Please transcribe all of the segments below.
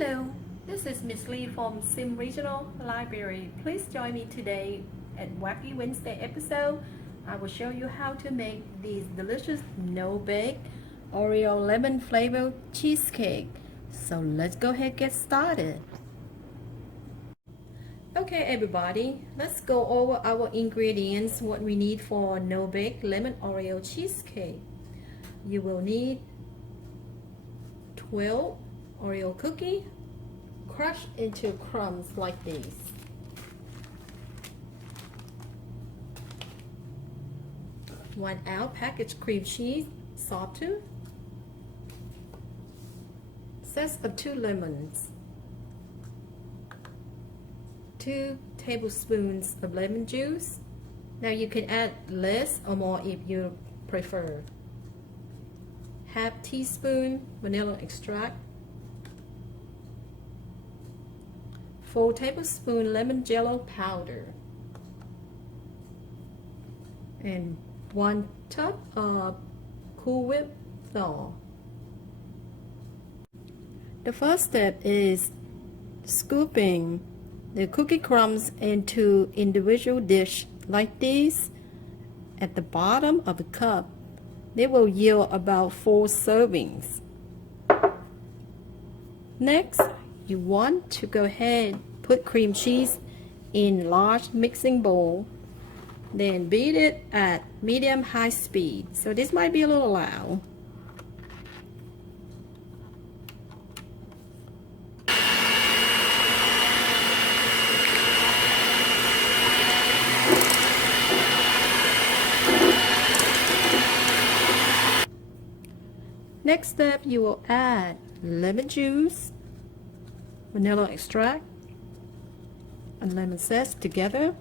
Hello, this is Miss Lee from Sim Regional Library. Please join me today at Wacky Wednesday episode. I will show you how to make these delicious no-bake Oreo lemon flavored cheesecake. So let's go ahead and get started. Okay everybody, let's go over our ingredients, what we need for no-bake lemon Oreo cheesecake. You will need 12 Oreo cookie crushed into crumbs like these. One ounce packaged cream cheese, sawtooth. Zest of 2 lemons. 2 tablespoons of lemon juice. Now you can add less or more if you prefer. Half teaspoon vanilla extract. 4 tablespoons lemon jello powder, and 1 cup of Cool Whip flour. The first step is scooping the cookie crumbs into individual dish like this at the bottom of the cup. They will yield about 4 servings. Next, you want to go ahead put cream cheese in large mixing bowl, then beat it at medium high speed. So this might be a little loud. Next step, you will add lemon juice, vanilla extract, and lemon zest together.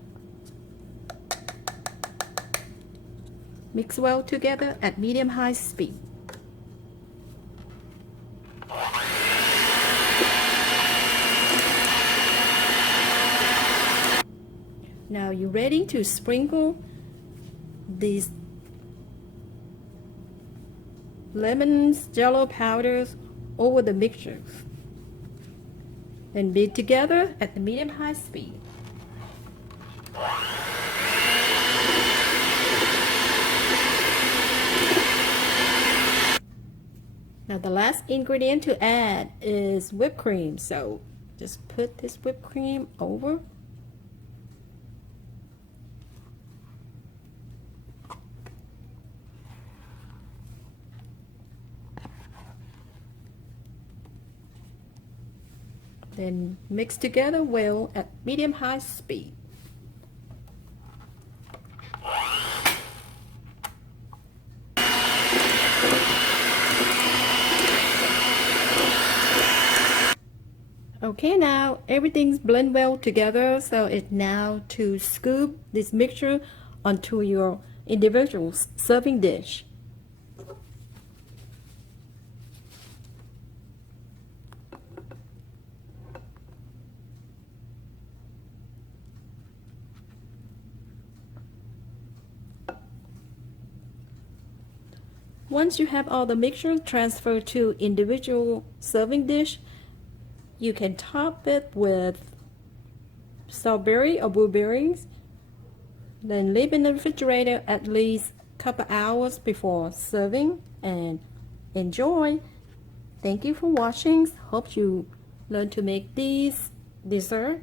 Mix well together at medium-high speed. Now you're ready to sprinkle these lemons, jello powders over the mixtures. Then beat together at the medium-high speed. Now the last ingredient to add is whipped cream. So just put this whipped cream over. Then mix together well at medium-high speed. Okay, now everything's blend well together, so it's now to scoop this mixture onto your individual serving dish. Once you have all the mixture transferred to individual serving dish, you can top it with strawberry or blueberries. Then leave in the refrigerator at least a couple hours before serving and enjoy. Thank you for watching. Hope you learn to make these dessert